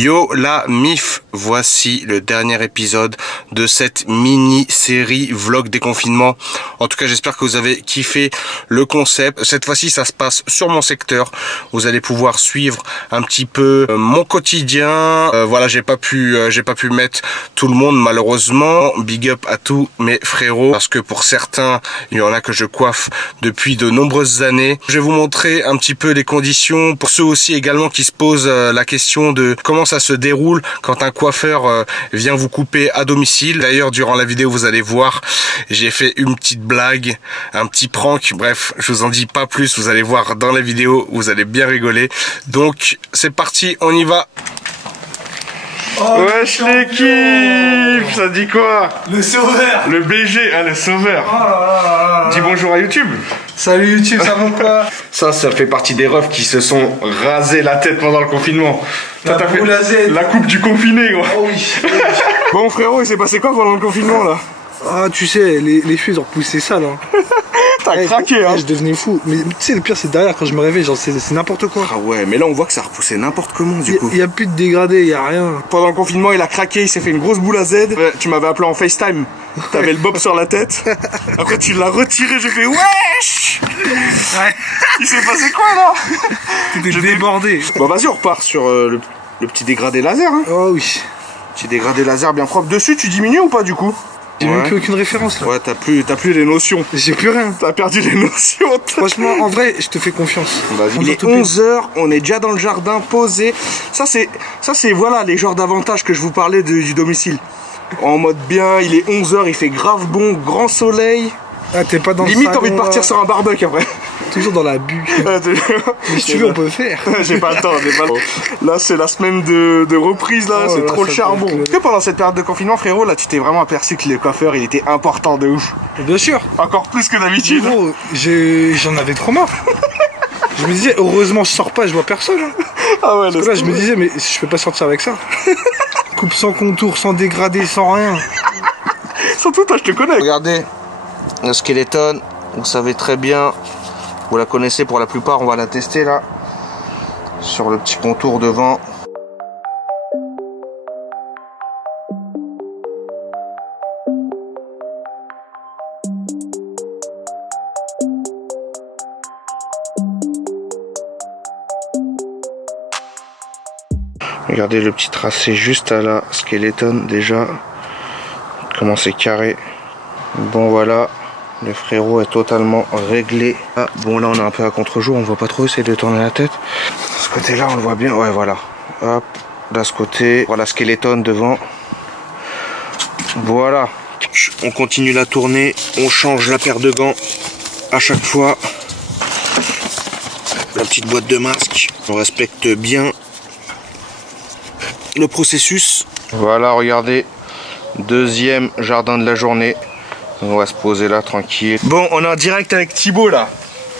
Yo la MIF, voici le dernier épisode de cette mini-série vlog déconfinement. En tout cas, j'espère que vous avez kiffé le concept. Cette fois-ci, ça se passe sur mon secteur. Vous allez pouvoir suivre un petit peu mon quotidien. Voilà, j'ai pas pu mettre tout le monde malheureusement. Big up à tous mes frérots parce que pour certains, il y en a que je coiffe depuis de nombreuses années. Je vais vous montrer un petit peu les conditions pour ceux aussi également qui se posent la question de comment ça se déroule quand un coiffeur vient vous couper à domicile. D'ailleurs, durant la vidéo, vous allez voir, j'ai fait une petite blague, un petit prank. Bref, je vous en dis pas plus. Vous allez voir dans la vidéo, vous allez bien rigoler. Donc, c'est parti, on y va. Oh, wesh l'équipe, ça dit quoi? Le sauveur. Le BG, hein, le sauveur. Oh là là là là. Dis bonjour à YouTube. Salut YouTube, ça va quoi? Ça fait partie des refs qui se sont rasés la tête pendant le confinement. La boule à Z. La coupe du confiné, quoi. Oh oui. Bon frérot, il s'est passé quoi pendant le confinement là? Ah tu sais, les cheveux ils ont repoussé ça là. T'as craqué hein? Je devenais fou. Mais tu sais, le pire c'est derrière quand je me réveille, genre c'est n'importe quoi. Ah ouais, mais là on voit que ça repoussait n'importe comment du coup. Il y a plus de dégradé, il y a rien. Pendant le confinement, il a craqué, il s'est fait une grosse boule à Z. Tu m'avais appelé en FaceTime. T'avais le bob sur la tête. Après tu l'as retiré, j'ai fait wesh. Ouais. Il s'est passé quoi là? T'étais débordé. Bon vas-y, on repart sur le petit dégradé laser hein. Oh oui. Petit dégradé laser bien propre. Dessus, tu diminues ou pas du coup? J'ai même plus aucune référence là. Ouais, t'as plus les notions. J'ai plus rien. T'as perdu les notions. Franchement, en vrai, je te fais confiance. Il est 11h, on est déjà dans le jardin, posé. Ça c'est voilà les genres d'avantages que je vous parlais du domicile. En mode bien, il est 11h, il fait grave bon, grand soleil. Ah, t'es pas dans limite, le salon, t'as envie de partir sur un barbecue après. Toujours dans la bulle. Mais si tu veux, on peut le faire. J'ai pas le temps, Là, c'est la semaine de reprise, là, oh, c'est là, trop le charbon. Est-ce que pendant cette période de confinement, frérot, là, tu t'es vraiment aperçu que le coiffeur, il était important de ouf? Bien sûr. Encore plus que d'habitude. Gros, j'en avais trop marre. Je me disais, heureusement, je sors pas, je vois personne. Hein. Ah ouais, Parce que là, je me disais, mais je peux pas sortir avec ça. Coupe sans contour, sans dégradé, sans rien. Surtout, toi, je te connais. Regardez, le Skeleton, vous savez très bien, vous la connaissez pour la plupart, on va la tester là, sur le petit contour devant. Regardez le petit tracé juste à la Skeleton déjà, comment c'est carré. Bon voilà, le frérot est totalement réglé. Ah, bon là on est un peu à contre-jour, on voit pas trop, essayer de tourner la tête. Ce côté là on le voit bien, ouais voilà. Hop, là ce côté, voilà Skeleton devant. Voilà, on continue la tournée, on change la paire de gants à chaque fois. La petite boîte de masque, on respecte bien le processus. Voilà, regardez, deuxième jardin de la journée. On va se poser là tranquille. Bon, on est en direct avec Thibaut là.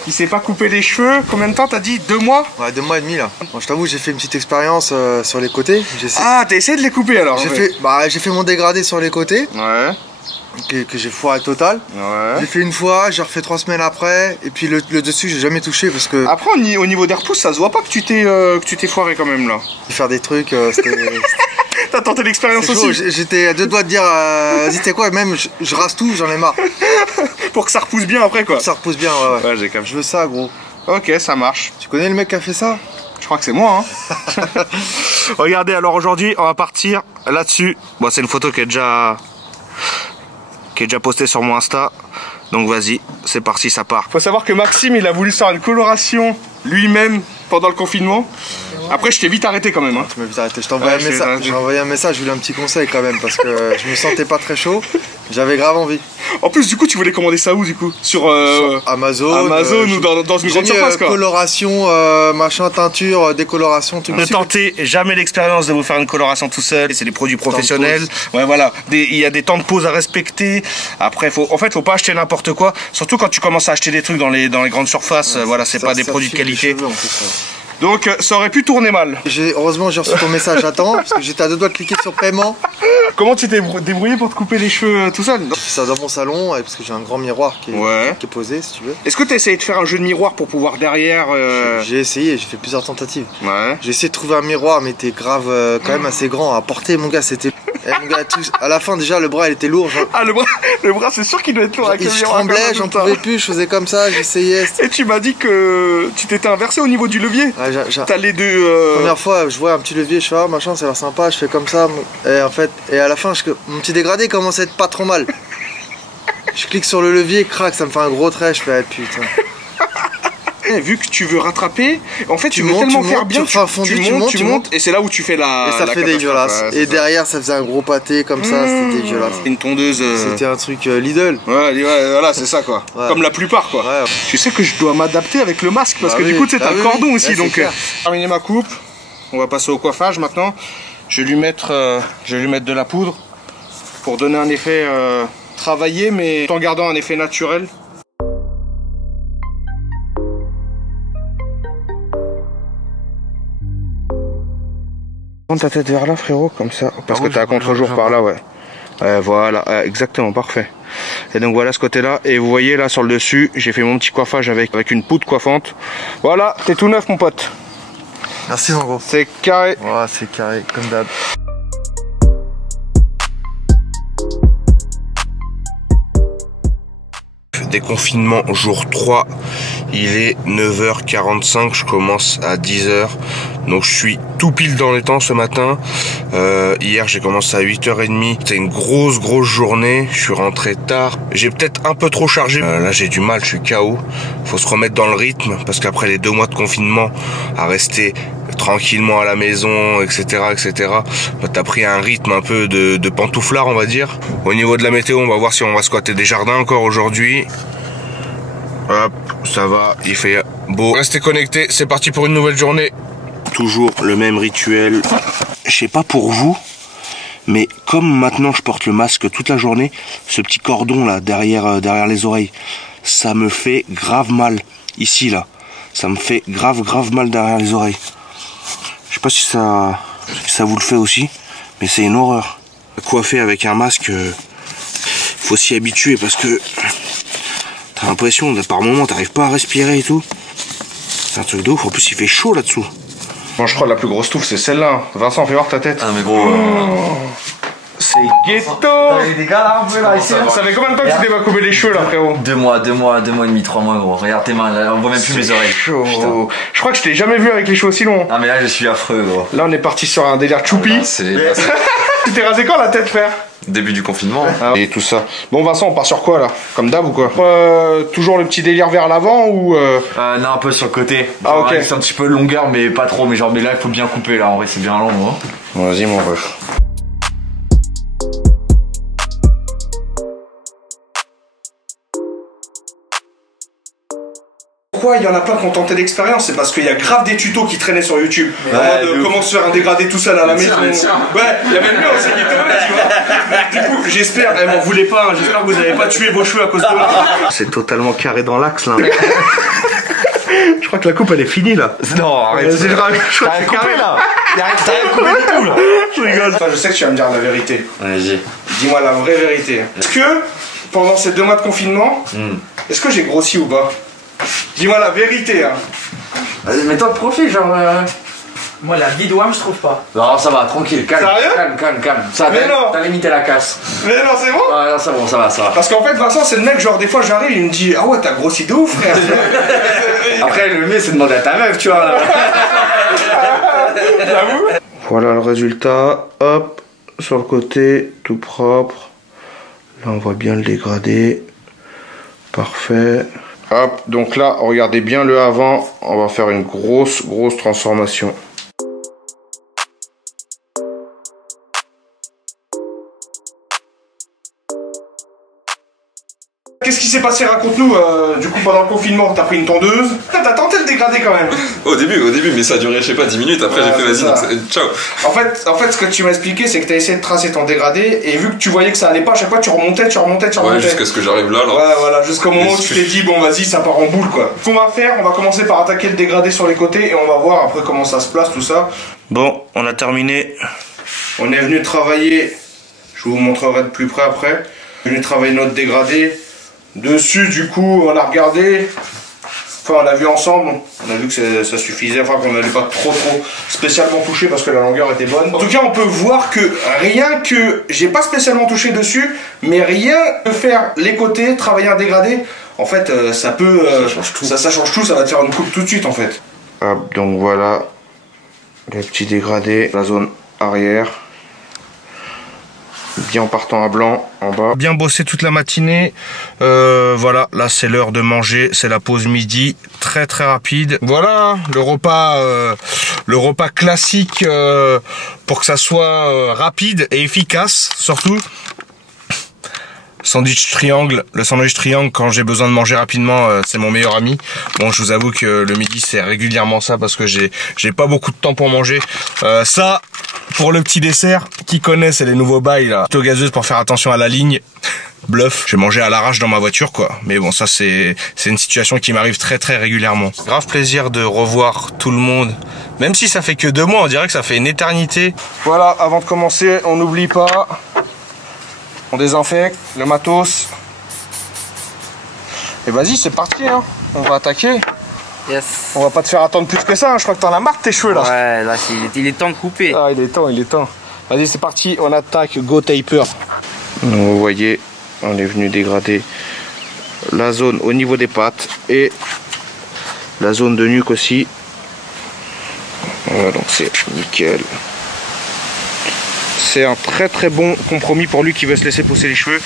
Il s'est pas coupé les cheveux. Combien de temps t'as dit? 2 mois? Ouais, 2 mois et demi là. Bon, je t'avoue, j'ai fait une petite expérience sur les côtés. Ah, t'as essayé de les couper alors? J'ai fait mon dégradé sur les côtés. Ouais. Que j'ai foiré total. Ouais. J'ai fait une fois, j'ai refait 3 semaines après. Et puis le dessus, j'ai jamais touché parce que. Après, au niveau des repousses, ça se voit pas que tu t'es foiré quand même là. Faire des trucs, c'était. T'as tenté l'expérience aussi? J'étais à 2 doigts de dire, vas-y, t'es quoi, même je rase tout, j'en ai marre. Pour que ça repousse bien après quoi. Ça repousse bien, ouais. Ouais, j'ai capté. Je veux ça, gros. Ok, ça marche. Tu connais le mec qui a fait ça? Je crois que c'est moi, hein. Regardez, alors aujourd'hui, on va partir là-dessus. Bon, c'est une photo qui est déjà postée sur mon Insta. Donc vas-y, c'est parti, ça part. Faut savoir que Maxime, il a voulu faire une coloration lui-même pendant le confinement. Après, je t'ai vite arrêté quand même. Hein. Tu m'as vite arrêté. Je t'ai envoyé un message. J'ai envoyé un message, je voulais un petit conseil quand même parce que je me sentais pas très chaud. J'avais grave envie. En plus, du coup, tu voulais commander ça où du coup? Sur Amazon. Ou dans une grande surface quoi. Coloration, machin, teinture, décoloration, tout. Ne tentez jamais l'expérience de vous faire une coloration tout seul. C'est des produits professionnels. Ouais, voilà. Il y a des temps de pause à respecter. Après, faut pas acheter n'importe quoi. Surtout quand tu commences à acheter des trucs dans les grandes surfaces. Voilà, c'est pas des produits de qualité. Donc ça aurait pu tourner mal. Heureusement j'ai reçu ton message, j'attends, parce que j'étais à deux doigts de cliquer sur paiement. Comment tu t'es débrouillé pour te couper les cheveux tout seul? Je fais ça dans mon salon, parce que j'ai un grand miroir qui est posé, si tu veux. Est-ce que tu as essayé de faire un jeu de miroir pour pouvoir derrière... J'ai essayé, j'ai fait plusieurs tentatives. Ouais. J'ai essayé de trouver un miroir, mais t'es grave quand même assez grand à porter, mon gars, c'était... mon gars, à la fin déjà le bras il était lourd. Ah le bras c'est sûr qu'il doit être lourd avec le miroir. Je tremblais, j'en pouvais plus, je faisais comme ça, j'essayais. Et tu m'as dit que tu t'étais inversé au niveau du levier. Ouais, t'as les deux... Première fois je vois un petit levier, je fais ah machin ça a l'air sympa, je fais comme ça. Et en fait, et à la fin mon petit dégradé commence à être pas trop mal. Je clique sur le levier, crac, ça me fait un gros trait, je fais ah, putain. Vu que tu veux rattraper, en fait tu veux tellement faire bien, tu montes et c'est là où tu fais la... Et ça fait dégueulasse. Et derrière ça faisait un gros pâté comme ça, c'était dégueulasse. Une tondeuse... C'était un truc Lidl. Ouais, voilà, c'est ça quoi. Ouais. Comme la plupart quoi. Ouais. Tu sais que je dois m'adapter avec le masque parce que du coup tu sais t'as le cordon aussi donc... Terminer ma coupe, on va passer au coiffage maintenant. Je vais lui mettre de la poudre pour donner un effet travaillé mais tout en gardant un effet naturel. Prends ta tête vers là frérot, comme ça, parce que t'as un contre-jour par là, ouais. Voilà, exactement, parfait. Et donc voilà ce côté-là, et vous voyez là sur le dessus, j'ai fait mon petit coiffage avec une poudre coiffante. Voilà, t'es tout neuf mon pote. Merci mon gros. C'est carré. Ouais, c'est carré, comme d'hab. Déconfinement jour 3, il est 9h45, je commence à 10h, donc je suis tout pile dans les temps ce matin. Hier j'ai commencé à 8h30, c'était une grosse journée, je suis rentré tard, j'ai peut-être un peu trop chargé, là j'ai du mal, je suis KO, faut se remettre dans le rythme, parce qu'après les 2 mois de confinement, à rester tranquillement à la maison, etc., bah, t'as pris un rythme un peu de pantouflard on va dire. Au niveau de la météo, on va voir si on va squatter des jardins encore aujourd'hui. Hop, ça va, il fait beau. Restez connectés, c'est parti pour une nouvelle journée. Toujours le même rituel. Je sais pas pour vous, mais comme maintenant je porte le masque toute la journée, ce petit cordon là derrière les oreilles, ça me fait grave mal. Ici là, ça me fait grave mal derrière les oreilles. Je sais pas si ça vous le fait aussi, mais c'est une horreur. Coiffer avec un masque, faut s'y habituer parce que t'as l'impression, par moment, t'arrives pas à respirer et tout. C'est un truc de ouf. En plus, il fait chaud là-dessous. Bon, je crois que la plus grosse touffe, c'est celle-là. Vincent, fais voir ta tête. Ah, mais gros. C'est ghetto. T'as des dégâts là, un peu là, ici. Ça fait combien de temps que tu t'es pas coupé les cheveux là, frérot? 2 mois et demi, 3 mois, gros. Regarde tes mains, là, on voit même plus mes oreilles. Chaud. Je crois que je t'ai jamais vu avec les cheveux aussi longs. Ah, mais là, je suis affreux, gros. Là, on est parti sur un délire choupi. Tu t'es rasé quand la tête, frère? Début du confinement. Ah. Et tout ça. Bon, Vincent, on part sur quoi là? Comme d'hab ou quoi? Toujours le petit délire vers l'avant ou non, un peu sur le côté. Ah, ok. C'est un petit peu longueur, mais pas trop. Mais genre, mais là, il faut bien couper là. En vrai, c'est bien long, moi. Vas-y, mon ref. Pourquoi il y en a plein qui ont tenté l'expérience? C'est parce qu'il y a grave des tutos qui traînaient sur YouTube. En mode comment se faire un dégradé tout seul à la maison. Ouais, il y avait le mien aussi qui tournait, tu vois. Du coup, j'espère, elle m'en voulait pas, hein, j'espère que vous n'avez pas tué vos cheveux à cause de moi. C'est totalement carré dans l'axe là. Je crois que la coupe elle est finie là. Non, arrête. Je crois que c'est carré là. T'as rien coupé du tout là. Je rigole. Je sais que tu vas me dire la vérité. Vas-y. Dis-moi la vraie vérité. Est-ce que pendant ces 2 mois de confinement, est-ce que j'ai grossi ou pas? Dis-moi la vérité, hein. Vas-y, mets-toi de profil, genre. Moi, la vie d'Ouam, je trouve pas. Non, ça va, tranquille, calme. Sérieux? Calme. Ça, t'as limité la casse. Mais non, c'est bon? Ouais, non, c'est bon, ça va. Parce qu'en fait, Vincent, c'est le mec, genre, des fois, j'arrive, il me dit, ah ouais, t'as grossi de ouf, frère. Après, le mieux, c'est de demander à ta meuf, tu vois. Là. J'avoue. Voilà le résultat. Hop, sur le côté, tout propre. Là, on voit bien le dégradé. Parfait. Hop, donc là, regardez bien le avant. On va faire une grosse transformation. qu'est-ce qui s'est passé? Raconte-nous. Du coup, pendant le confinement, t'as pris une tondeuse. T'as tenté le dégradé quand même. Au début, mais ça a duré, je sais pas, 10 minutes. Après, j'ai fait vas-y, donc ciao. En fait, ce que tu m'as expliqué, c'est que t'as essayé de tracer ton dégradé et vu que tu voyais que ça allait pas, à chaque fois tu remontais. Ouais, jusqu'à ce que j'arrive là. Ouais, voilà, jusqu'au moment où tu t'es dit, bon, vas-y, ça part en boule quoi. Ce qu'on va faire, on va commencer par attaquer le dégradé sur les côtés et on va voir après comment ça se place, tout ça. Bon, on a terminé. On est venu travailler. Je vous montrerai de plus près après. On est venu travailler notre dégradé. Dessus, du coup, on a regardé. Enfin, on a vu ensemble. On a vu que ça suffisait. Enfin, qu'on n'allait pas trop spécialement toucher parce que la longueur était bonne. En tout cas, on peut voir que rien que... J'ai pas spécialement touché dessus, mais rien que faire les côtés, travailler un dégradé, en fait, ça peut... ça change tout. Ça va te faire une coupe tout de suite, en fait. Hop, donc voilà. Les petits dégradés. La zone arrière. Bien partant à blanc en bas. Bien bossé toute la matinée. Voilà, là c'est l'heure de manger, c'est la pause midi, très rapide. Voilà, le repas classique pour que ça soit rapide et efficace surtout. Sandwich triangle, le sandwich triangle quand j'ai besoin de manger rapidement, c'est mon meilleur ami. Bon, je vous avoue que le midi c'est régulièrement ça parce que j'ai pas beaucoup de temps pour manger. Ça, pour le petit dessert, qui connaît, c'est les nouveaux bails là. Plutôt gazeuse pour faire attention à la ligne. Bluff, j'ai mangé à l'arrache dans ma voiture quoi. Mais bon, ça c'est une situation qui m'arrive très régulièrement. Grave plaisir de revoir tout le monde. Même si ça fait que 2 mois, on dirait que ça fait une éternité. Voilà, avant de commencer, on n'oublie pas. On désinfecte le matos. Et vas-y, c'est parti, hein. On va attaquer. Yes. On va pas te faire attendre plus que ça, hein. Je crois que t'en as marre de tes cheveux là. Ouais, là il est temps de couper. Ah, il est temps. Vas-y, c'est parti, on attaque, go taper. Vous voyez, on est venu dégrader la zone au niveau des pattes et la zone de nuque aussi. Voilà, donc c'est nickel. C'est un très bon compromis pour lui qui veut se laisser pousser les cheveux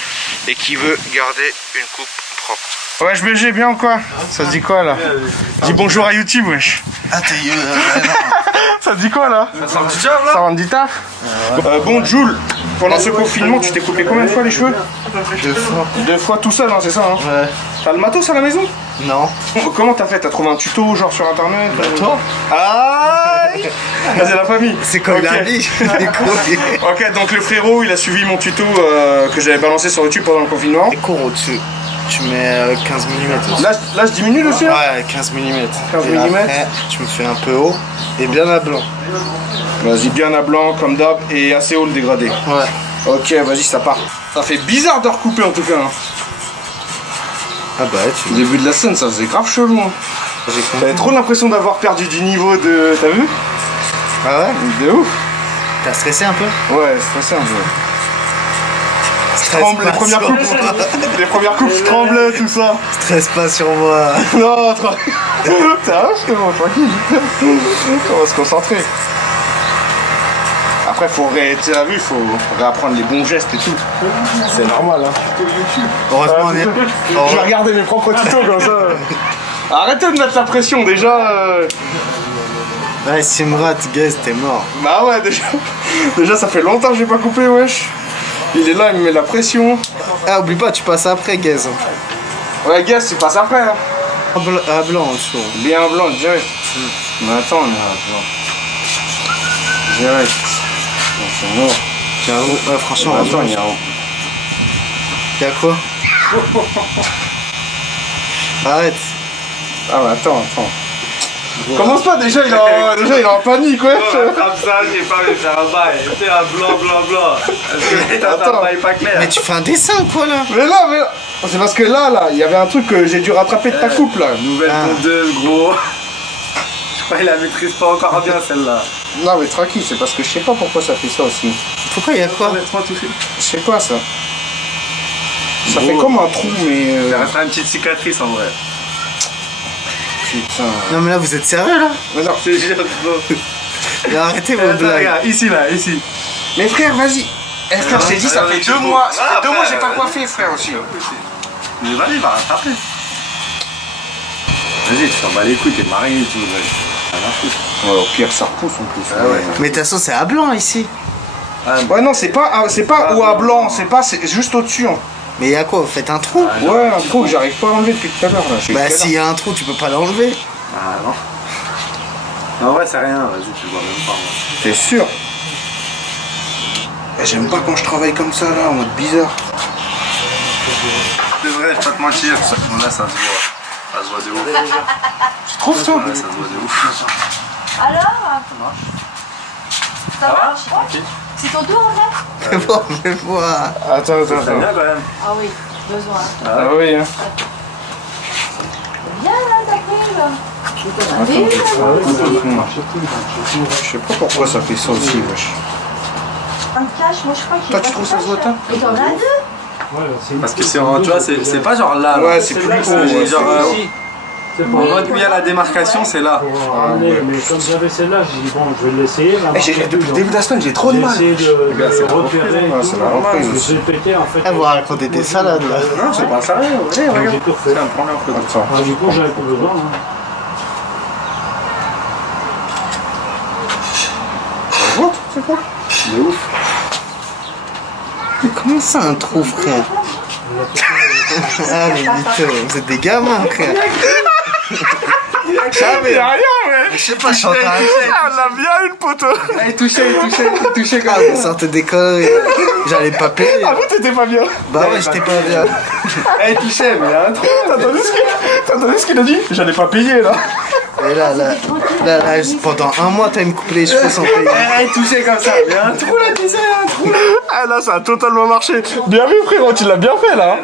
et qui veut garder une coupe propre. Ouais, je BG bien ou quoi? Ça se dit quoi là? Dis bonjour à YouTube, wesh. Ah, t'es... Ça te dit quoi là? Ça rend du taf là? Ça rend du taf? Bon, Jules, pendant ce confinement, tu t'es coupé combien de fois les cheveux? 2 fois. 2 fois tout seul, hein, c'est ça hein? Ouais. T'as le matos à la maison? Non. Comment t'as fait? T'as trouvé un tuto genre sur internet? Toi? Ah, c'est la famille. C'est comme la vie. Ok, donc le frérot, il a suivi mon tuto que j'avais balancé sur YouTube pendant le confinement. C'est court au-dessus. Tu mets 15 mm. Là, je diminue dessus? Ouais, 15 mm. 15 et mm. après, tu me fais un peu haut et bien à blanc. Vas-y, bien à blanc comme d'hab et assez haut le dégradé. Ouais. Ok, vas-y, ça part. Ça fait bizarre de recouper en tout cas. Hein. Ah bah, Au début de la scène, ça faisait grave chelou. Hein. J'avais trop l'impression d'avoir perdu du niveau de... T'as vu? Ah ouais? De ouf. T'as stressé un peu? Ouais, stressé un peu. Les premières coupes, je tremblais, tout ça. Stresse pas sur moi. Non, tranquille. C'est bon, tranquille. On va se concentrer. Après, il faut réapprendre les bons gestes et tout. C'est normal, hein. Heureusement, on est... Je vais regarder mes propres tutos comme ça. Arrêtez de mettre la pression, déjà. Ouais, Simrat, guess, t'es mort. Bah ouais, déjà ça fait longtemps que j'ai pas coupé, wesh. Il est là, il me met la pression. Ah, oublie pas, tu passes après, guess. Ouais, guess, tu passes après, hein. À blanc, en dessous. Bien blanc, direct. Mais attends, on est à blanc. Direct. C'est mort. Tiens, ouais, franchement, attends, il y a un... Y'a quoi? Arrête. Ah bah attends. Commence pas, déjà il est en panique, ouais. Comme ça, j'ai pas vu faire un bail. C'est un blanc. Attends, pas clair. Mais tu fais un dessin quoi là? Mais c'est parce que là, il y avait un truc que j'ai dû rattraper de ta coupe là. Nouvelle tondeuse, gros. Je crois qu'il la maîtrise pas encore bien celle-là. Non mais tranquille, c'est parce que je sais pas pourquoi ça fait ça aussi. Pourquoi il y a quoi? Je sais pas ça. Ça fait comme un trou mais... Ça reste une petite cicatrice en vrai. Putain. Non mais là vous êtes sérieux là? Mais non, je te jure, gros. Mais arrêtez vos blagues. Regarde, ici. Mais frère, vas-y. Eh frère, je t'ai dit, ça fait 2 mois. Ça fait 2 mois, j'ai pas coiffé, frère aussi. Mais vas-y, va rattraper. Vas-y, tu t'en bats les couilles, t'es marié et tout. Ouais, au pire, ça repousse en plus. Ah ouais. Mais de toute façon, c'est à blanc ici. Ouais, non, c'est pas ou à blanc, c'est juste au-dessus. Hein. Mais y'a quoi? Vous faites un trou? Ouais, un trou que j'arrive pas à enlever depuis tout à l'heure là. Bah s'il y a un trou, tu peux pas l'enlever. Ah non. En vrai, c'est rien, vas-y, tu le vois même pas. T'es sûr? J'aime pas quand je travaille comme ça là, en mode bizarre. C'est vrai, je vais pas te mentir. Là, ça se voit. Ça se voit de ouf. Tu trouves toi? Ouais, ça se voit de ouf. Alors? Ça va? C'est ton tour en fait? Fais voir. Attends. Bien quand même. Ah oui, besoin. Ah oui, hein. Viens là, t'arrives. Je sais pas pourquoi ça fait ça aussi, wesh. Un cache, moi je crois qu'il y a Toi, tu trouves ça se voit tant? Et t'en as deux? Parce que c'est, tu vois, c'est pas genre là. Ouais, c'est plus haut. C'est genre. En mode où il y a la démarcation, c'est là. Mais comme j'avais celle-là, j'ai dit bon, je vais l'essayer. Depuis le début de la semaine, j'ai trop de mal. J'ai essayé de repérer. C'est la reprise. J'ai pété en fait. Elle va raconter des salades là. Non, c'est pas sérieux. Allez, regarde. J'ai tout refait. Attends. Du coup, j'avais pas besoin. C'est quoi? De ouf. Mais comment ça un trou, frère? Ah mais mytho, vous êtes des gamins, frère. Jamais rien, ouais. Je sais pas, je chante un Ah, on l'a bien une poteau. Il touchait quand même. Vous sortez des conneries. J'allais pas payer. Ah, vous t'étais pas bien? Bah ouais, j'étais pas bien. Elle touchait, mais il y a un trou. T'as entendu ce qu'il a dit? J'allais pas payer là. Et là, pendant un mois, t'as me coupé les cheveux sans payer. Elle touchait comme ça. Il y a un trou là, tu sais, un trou là. Ah là, ça a totalement marché. Bien vu, frérot, tu l'as bien fait là.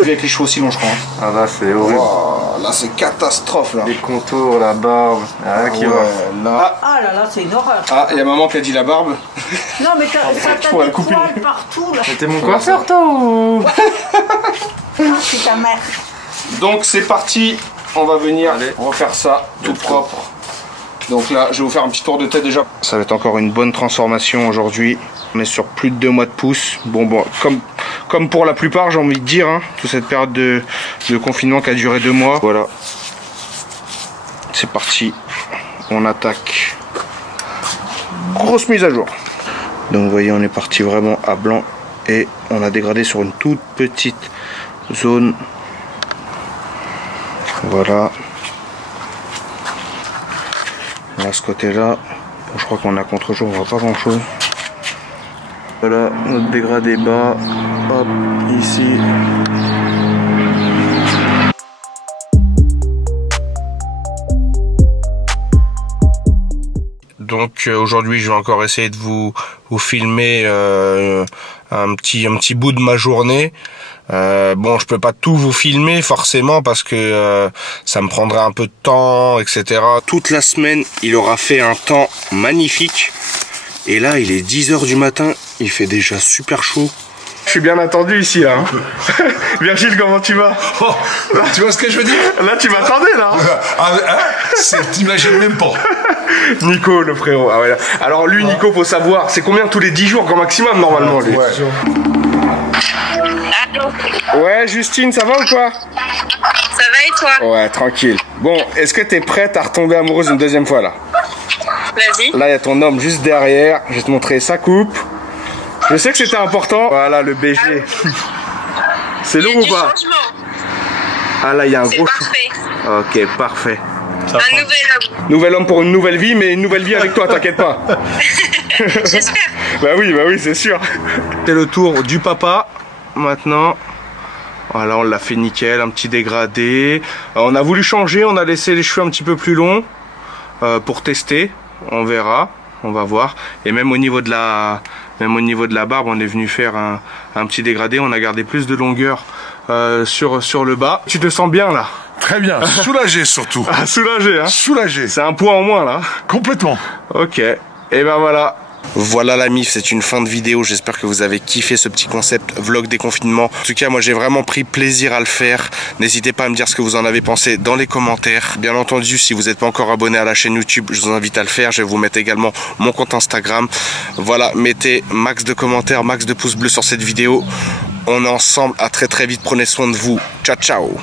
Avec les cheveux aussi longs, je crois. Ah là, c'est horrible. Oh, là, c'est catastrophe là. Les contours, la barbe, rien qui va. Là. Ah là là, c'est une horreur. Ah, il y a maman qui a dit la barbe. Non mais t'as des poils partout là. C'était mon coiffeur, toi ou... Ah, c'est ta mère. Donc c'est parti. On va venir refaire ça tout propre. Donc là, je vais vous faire un petit tour de tête déjà. Ça va être encore une bonne transformation aujourd'hui. On est sur plus de 2 mois de pouce. Bon, comme pour la plupart, j'ai envie de dire, hein, toute cette période de confinement qui a duré 2 mois. Voilà. C'est parti. On attaque. Grosse mise à jour. Donc vous voyez, on est parti vraiment à blanc et on a dégradé sur une toute petite zone. Voilà. Là, ce côté-là, bon, je crois qu'on a contre-jour, on voit pas grand-chose. Voilà, notre dégradé bas. Hop, ici. Donc aujourd'hui, je vais encore essayer de vous filmer un petit bout de ma journée. Bon, je peux pas tout vous filmer forcément parce que ça me prendrait un peu de temps, etc. Toute la semaine, il aura fait un temps magnifique. Et là, il est 10 h du matin, il fait déjà super chaud. Je suis bien attendu ici, là. Hein. Virgile, comment tu vas? Oh, tu vois ce que je veux dire? Là, tu m'attendais, là. T'imagines même pas. Nico, le frérot. Ah, ouais, alors lui, Nico, faut savoir, c'est combien tous les 10 jours grand maximum, normalement, lui? Ouais. Ouais, Justine, ça va ou quoi? Ça va et toi? Ouais, tranquille. Bon, est-ce que t'es prête à retomber amoureuse une deuxième fois, là? Vas-y. Là, il y a ton homme juste derrière. Je vais te montrer sa coupe. Je sais que c'était important. Voilà, le BG. C'est long ou pas? Ah là, il y a un gros chou. Ok, parfait. Un nouvel homme. Nouvel homme pour une nouvelle vie, mais une nouvelle vie avec toi, t'inquiète pas. J'espère. Bah oui, c'est sûr. C'est le tour du papa, maintenant. Voilà, on l'a fait nickel, un petit dégradé. On a voulu changer, on a laissé les cheveux un petit peu plus longs pour tester. On verra, on va voir. Et même au niveau de la barbe, on est venu faire un petit dégradé. On a gardé plus de longueur sur le bas. Tu te sens bien là? Très bien, soulagé surtout. Ah, soulagé, hein? Soulagé. C'est un point en moins là. Complètement. Ok, et ben voilà. Voilà la MIF, c'est une fin de vidéo. J'espère que vous avez kiffé ce petit concept vlog déconfinement. En tout cas, moi j'ai vraiment pris plaisir à le faire. N'hésitez pas à me dire ce que vous en avez pensé dans les commentaires. Bien entendu, si vous n'êtes pas encore abonné à la chaîne YouTube, je vous invite à le faire. Je vais vous mettre également mon compte Instagram. Voilà, mettez max de commentaires, max de pouces bleus sur cette vidéo. On est ensemble, à très vite. Prenez soin de vous. Ciao, ciao.